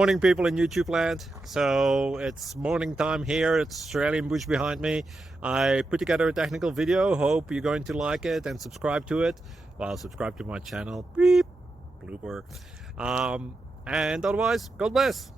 Morning, people in YouTube land. So it's morning time here. It's Australian bush behind me. I put together a technical video. Hope you're going to like it and subscribe to it. Well, subscribe to my channel. Beep, blooper. And otherwise, God bless.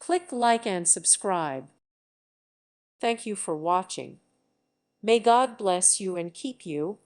Click like and subscribe. Thank you for watching. May God bless you and keep you.